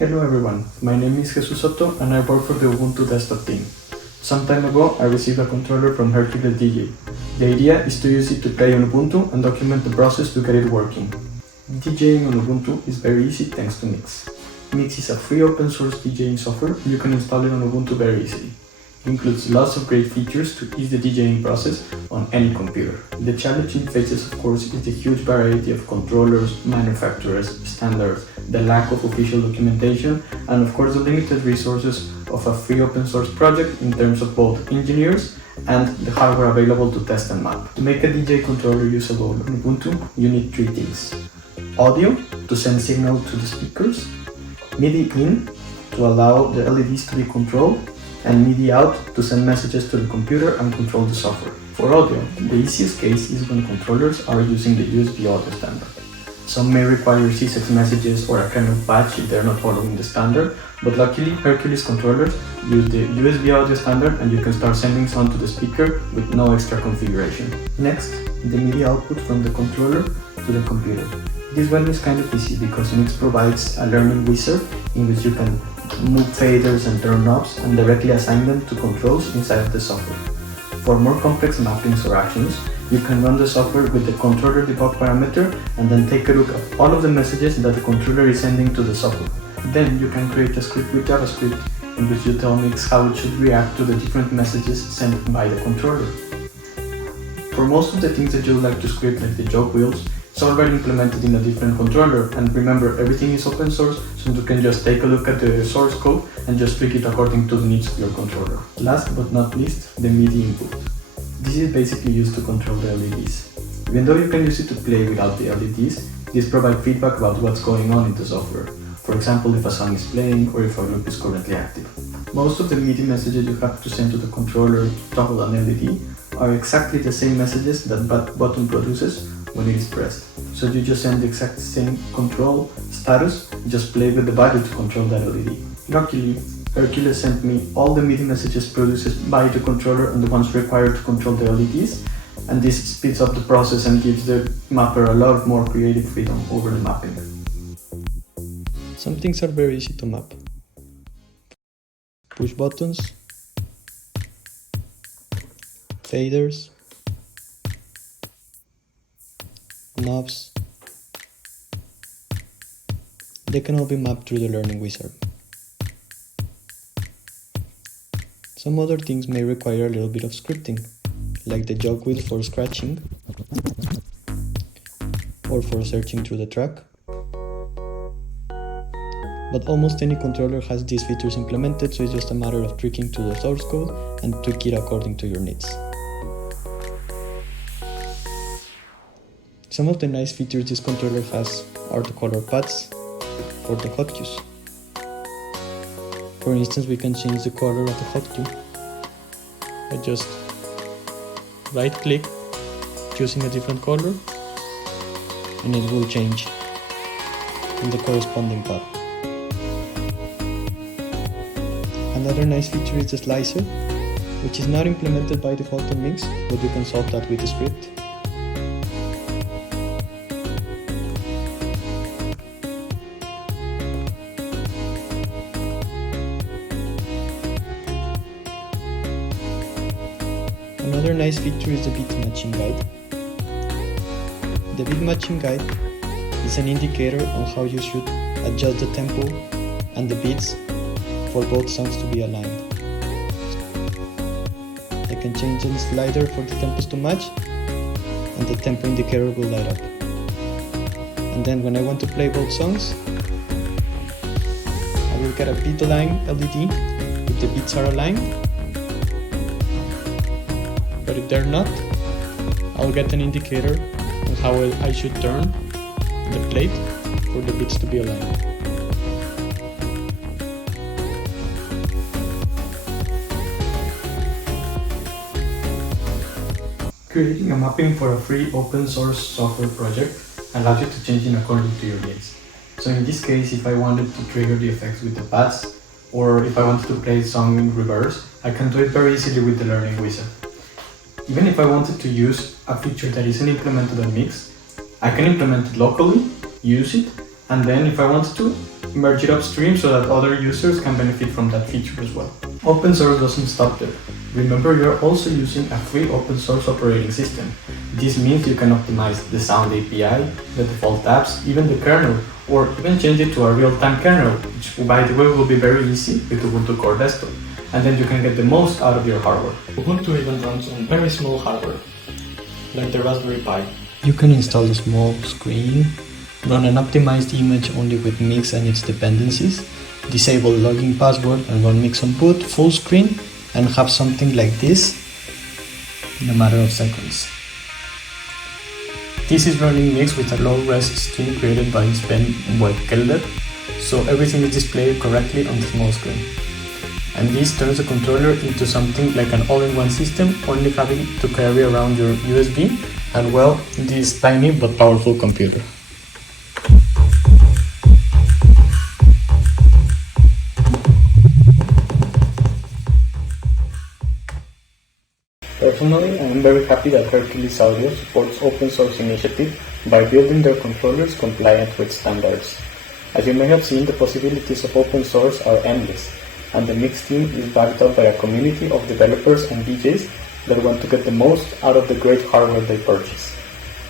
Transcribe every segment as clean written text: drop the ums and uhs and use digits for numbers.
Hello everyone, my name is Jesus Soto and I work for the Ubuntu desktop team. Some time ago I received a controller from Hercules DJing. The idea is to use it to play on Ubuntu and document the process to get it working. DJing on Ubuntu is very easy thanks to Mix. Mix is a free open source DJing software and you can install it on Ubuntu very easily. It includes lots of great features to ease the DJing process on any computer. The challenging faces, of course, is the huge variety of controllers, manufacturers, standards, the lack of official documentation, and of course the limited resources of a free open source project in terms of both engineers and the hardware available to test and map. To make a DJ controller usable on Ubuntu, you need three things. Audio, to send signal to the speakers, MIDI in, to allow the LEDs to be controlled, and MIDI out to send messages to the computer and control the software. For audio, the easiest case is when controllers are using the USB audio standard. Some may require C6 messages or a kind of patch if they're not following the standard, but luckily Hercules controllers use the USB audio standard and you can start sending sound to the speaker with no extra configuration. Next, the MIDI output from the controller to the computer. This one is kind of easy because Mix provides a learning wizard in which you can move faders and turn knobs and directly assign them to controls inside of the software. For more complex mappings or actions, you can run the software with the controller debug parameter and then take a look at all of the messages that the controller is sending to the software. Then you can create a script with JavaScript in which you tell Mix how it should react to the different messages sent by the controller. For most of the things that you like to script, like the jog wheels, it's already implemented in a different controller, and remember, everything is open source, so you can just take a look at the source code and just tweak it according to the needs of your controller. Last but not least, the MIDI input. This is basically used to control the LEDs. Even though you can use it to play without the LEDs, these provide feedback about what's going on in the software. For example, if a song is playing or if a loop is currently active. Most of the MIDI messages you have to send to the controller to toggle an LED are exactly the same messages that button produces when it is pressed. So you just send the exact same control status, just play with the button to control that LED. Luckily, Hercules sent me all the MIDI messages produced by the controller and the ones required to control the LEDs, and this speeds up the process and gives the mapper a lot more creative freedom over the mapping. Some things are very easy to map. Push buttons, faders, knobs. They can all be mapped through the learning wizard. Some other things may require a little bit of scripting, like the jog wheel for scratching or for searching through the track. But almost any controller has these features implemented, so it's just a matter of tweaking to the source code and tweak it according to your needs. Some of the nice features this controller has are the color pads for the hotkeys. For instance, we can change the color of the hotkey by just right click, choosing a different color, and it will change in the corresponding pad. Another nice feature is the slicer, which is not implemented by default on Mix, but you can solve that with the script. Another nice feature is the beat matching guide. The beat matching guide is an indicator on how you should adjust the tempo and the beats for both songs to be aligned. I can change the slider for the tempos to match, and the tempo indicator will light up. And then when I want to play both songs, I will get a beat align LED if the beats are aligned. But if they're not, I'll get an indicator on how I should turn the plate for the beats to be aligned. Creating a mapping for a free open source software project allows you to change it according to your needs. So in this case, if I wanted to trigger the effects with the pads, or if I wanted to play a song in reverse, I can do it very easily with the learning wizard. Even if I wanted to use a feature that isn't implemented on Mix, I can implement it locally, use it, and then if I wanted to, merge it upstream so that other users can benefit from that feature as well. Open source doesn't stop there. Remember, you're also using a free open source operating system. This means you can optimize the sound API, the default apps, even the kernel, or even change it to a real-time kernel, which by the way will be very easy with Ubuntu Core Desktop, and then you can get the most out of your hardware. Ubuntu even runs on very small hardware, like the Raspberry Pi. You can install a small screen, run an optimized image only with Mix and its dependencies, disable login password and run Mix on boot full screen, and have something like this in a matter of seconds. This is running Mix with a low-res stream created by Sven Kelder, so everything is displayed correctly on the small screen. And this turns the controller into something like an all-in-one system, only having to carry around your USB and, well, this tiny but powerful computer. Personally, I am very happy that Hercules Audio supports open source initiative by building their controllers compliant with standards. As you may have seen, the possibilities of open source are endless, and the Mix team is backed up by a community of developers and DJs that want to get the most out of the great hardware they purchase.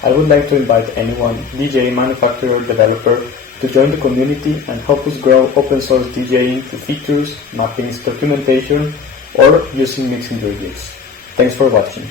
I would like to invite anyone, DJ, manufacturer, or developer, to join the community and help us grow open source DJing through features, mappings, documentation, or using Mix in your use. Thanks for watching.